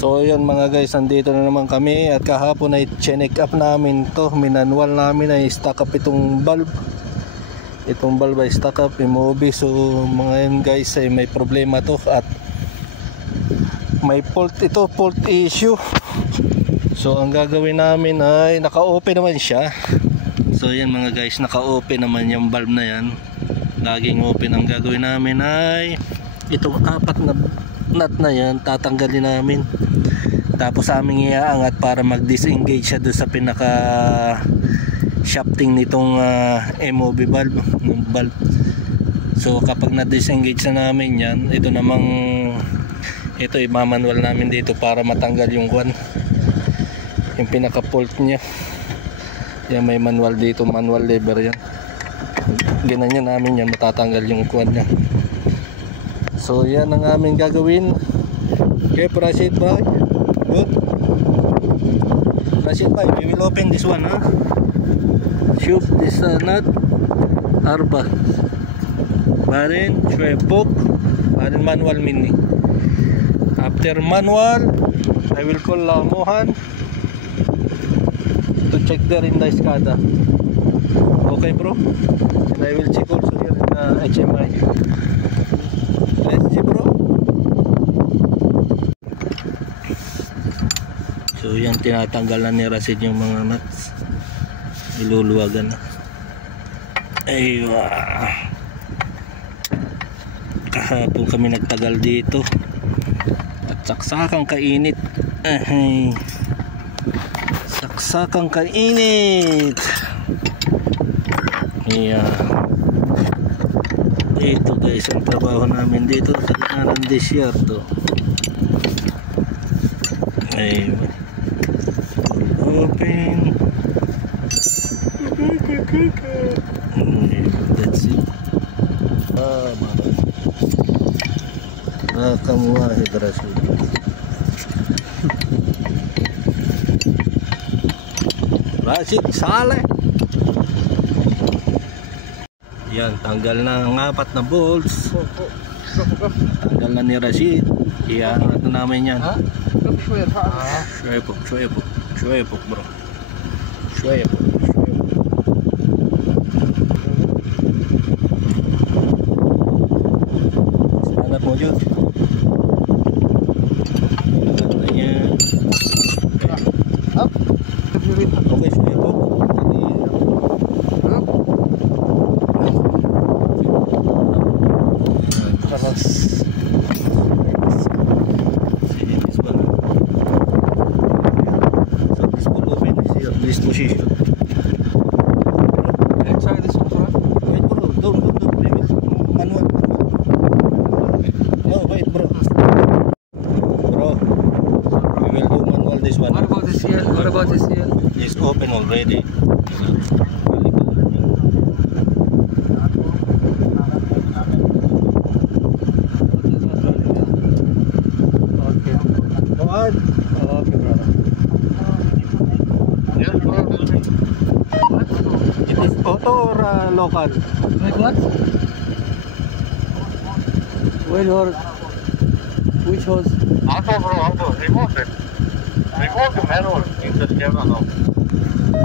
So yun mga guys, nandito na naman kami at kahapon ay check up namin to, minanwal namin ay stock up itong valve. Itong valve ay stock up, imobi. So mga yun guys, ay may problema to at may fault ito, fault issue. So ang gagawin namin ay naka-open naman siya. So yan mga guys, naka-open naman yung valve na yan, laging open. Ang gagawin namin ay itong apat na nut na yan, tatanggalin namin. Tapos aming iaangat para mag-disengage siya doon sa pinaka shafting nitong MOB valve, valve. So kapag na-disengage na namin yan, ito namang ito i-manual namin dito para matanggal yung yung pinaka fault nya. Yan, may manual dito, manual lever yan. Ganyan namin yan, matatanggal yung nya. So yan ang aming gagawin. Okay, proceed bye. Good. Proceed bye. We will open this one, huh? Shoot this nut. Arba. Barin, swepok. Barin manual mini. After manual, I will call Mohan to check there in the SCADA. Okay bro? And I will check also here in the HMI. Let's see bro. So yan, tinatanggal na ni Rasid yung mga nuts. Iluluwagan na. Aywa. Kahapon kami nagtagal dito at saksakang kainit. Ay, saksakang kainit. Yeah. Ito guys ang trabaho namin dito sa gitna ng disyerto. Ay, open. That's it. Nakamuahid Rasid. Rasid sale. Yan, tanggal na ang apat na bolts. Tanggal na ni Rasid. Iangat na namin yan. Swepok bro. Swepok. Sangat mo dyan. Okay, swepok. This position. Let's try this one. Wait bro, don't. We will manual. No, wait bro. Bro, we will do manual this one. What about this here? What about this here? It's open already. Okay. Go on. Okay, brother. It is auto or local? Like what? Which hose? Auto bro, auto. Remove it. Remove the manual. In the camera now.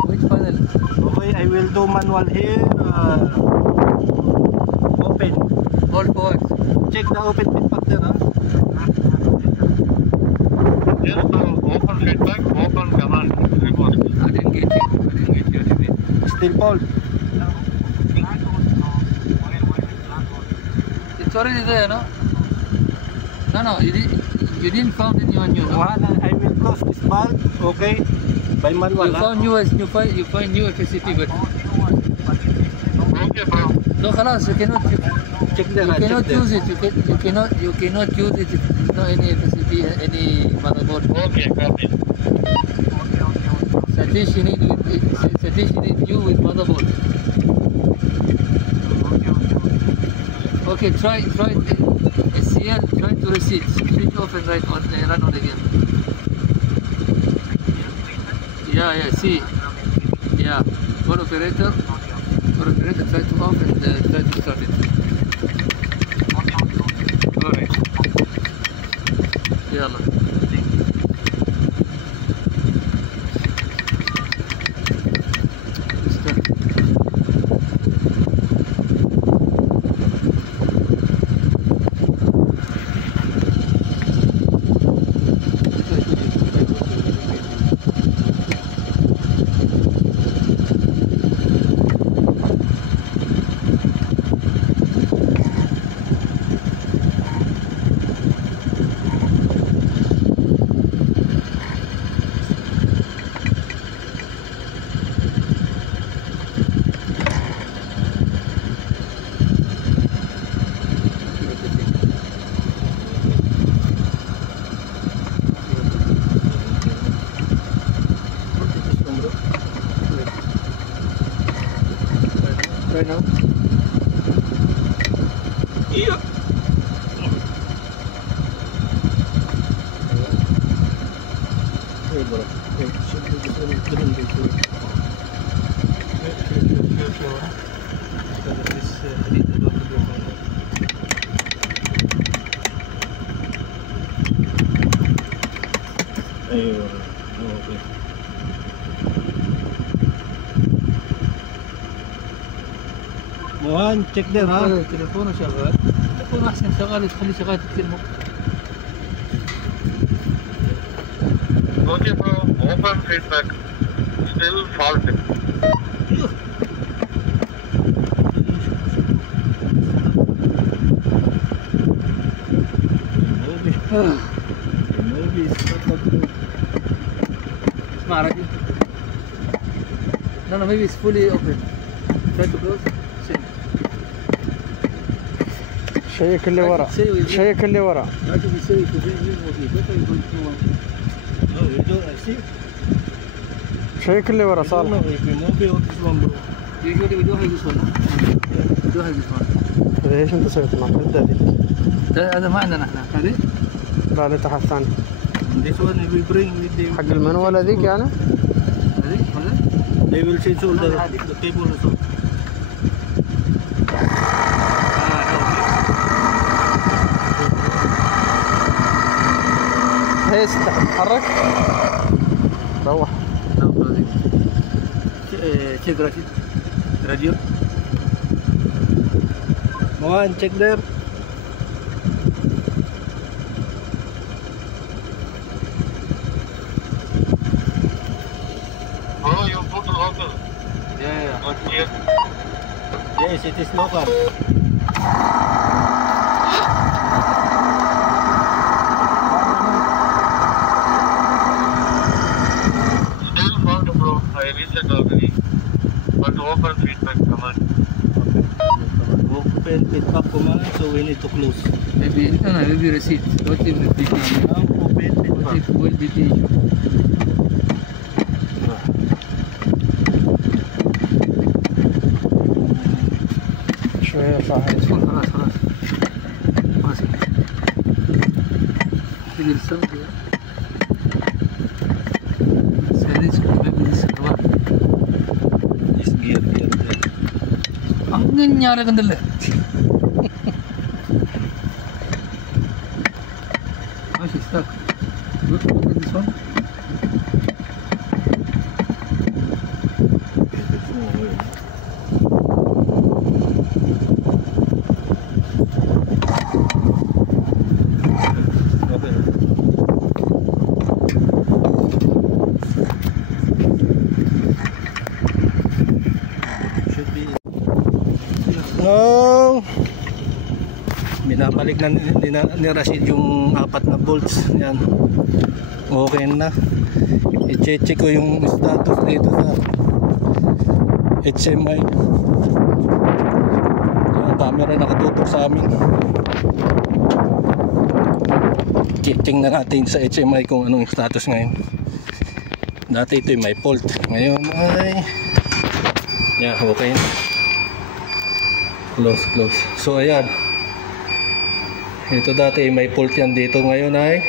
Which panel? Okay, I will do manual here. Open. Hold forward. Check the open pin factor, huh? Yes, open feedback, open command. Remote. I didn't get you. Still fault. It's already there, no? No, you didn't found any on you, no? I will close this valve, okay? By manual. You found you find new FSCP, but Okay bro. no, خلاص, you cannot Check there. you cannot use it. You cannot use it if no any FSCP, any motherboard. Okay, copy. Satish, you need you with motherboard. Okay, try SCL, try to reset. Switch off and run on again. Yeah, see. Yeah, for operator, try to off and try to start it. Alright. Yalla. Okay, bro. Okay, should be this one green dito. Sure. This dito daw ko. Ayun. Okay. Mohan, check there ha. تليفونه شغال. تليفونه احسن شغال تخليه شغال تكلمه. Okay, bro. Open feedback. Still faulty. اسمع رجل. No, maybe it's fully open. Try to close. شيك اللي ورا، شيك اللي ورا. لكن يسوي في بين يقول No, you don't see. شيك اللي ورا صالح. usually we do have this one. We do have this one. ايش انت سويت معك؟ ابدا هذا ما عندنا احنا هذه. لا لا تحت ثاني. This one we bring with the حق المنوال هذيك يعني؟ هذه ولا؟ they will change all the cable also. هي تتحرك؟ روح. check Rashid. Radio. Mohan, check there. Bro, you put local. Yeah. Not here. Yes, it is local. Still faulty, bro. I reset already. But open feedback command. Open feedback command, so we need to close. Maybe no, maybe receipt. What if the BP? Now open What feedback. if will BP? شوية صاحي. خلاص. ما في. تقدر تسوي كذا. سيريس maybe this one. This gear. അങ്ങനെ ആരൊക്കെ ماشي stuck. Look at this one. Okay. Should be. No. Binabalik na ni Rashid yung 4 na bolts. Yan. Okay na. I-check ko yung status dito sa HMI. Yung camera nakatutok sa amin. Checking na natin sa HMI kung anong status ngayon. Dati ito may fault. Ngayon ay okay na. Close. So ayan. Ito dati may fault yan dito. Ngayon ay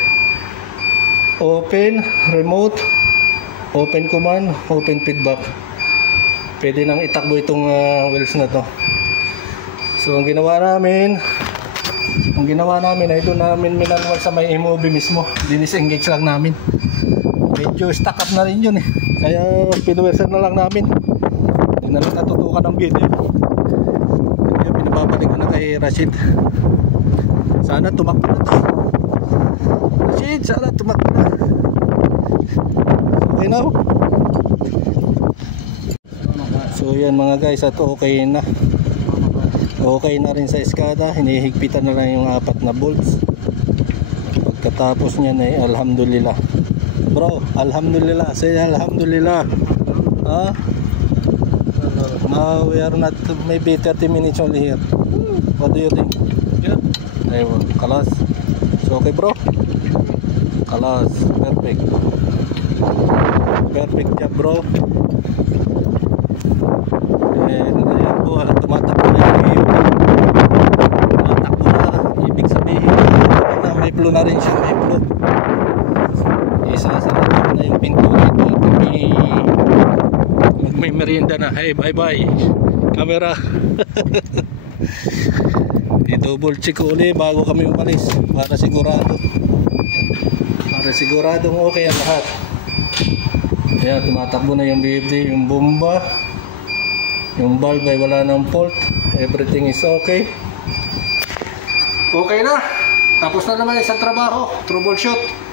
open remote, open command, open feedback. Pwede nang itakbo itong wheels na to. So ang ginawa namin ay doon namin minanwal sa may iMovie mismo. Dinisengage lang namin. Medyo stuck up na rin yun eh. Kaya pinuwersan na lang namin. Hindi na lang natutukan ng video. Kaya pinababalik ko na kay Rashid. Sana tumakbo na to. Rashid, sana tumakbo na. Okay na. So yan mga guys, at okay na. Okay na rin sa eskada. Hinihigpitan na lang yung 4 na bolts. Pagkatapos niyan ay alhamdulillah. Bro, alhamdulillah. Say alhamdulillah. Now we are not maybe 30 minutes only here. What do you think? Yeah. Ayun, kalas. So okay bro. Kalas, perfect. Perfect job bro. And ayan po, tumatakbo na yung iyo. Tumatakbo na. Ibig sabihin, may flow na rin siya. May flow. Isa-sarado na yung pinto dito at kami magmimerienda na. Hey, bye bye camera. I-double check ko ulit bago kami umalis para siguradong okay ang lahat. Kaya tumatakbo na yung BFD, yung bomba, yung valve ay wala ng fault, everything is okay. Okay na, tapos na naman sa trabaho, troubleshoot.